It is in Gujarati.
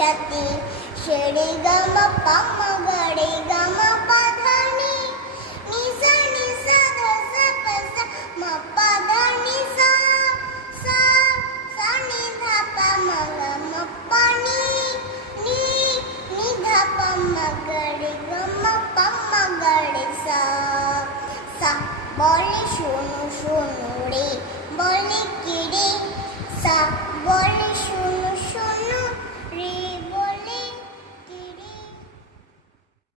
શતી શેડી ગમ પમ ગડી ગમ પધની નિસા નિસા ધસ પસ મ પધની સા સા સા ની ધા પ મ ગ મ પની ની ગમ પમ ગડી સા સા બોલી શોનું શોનું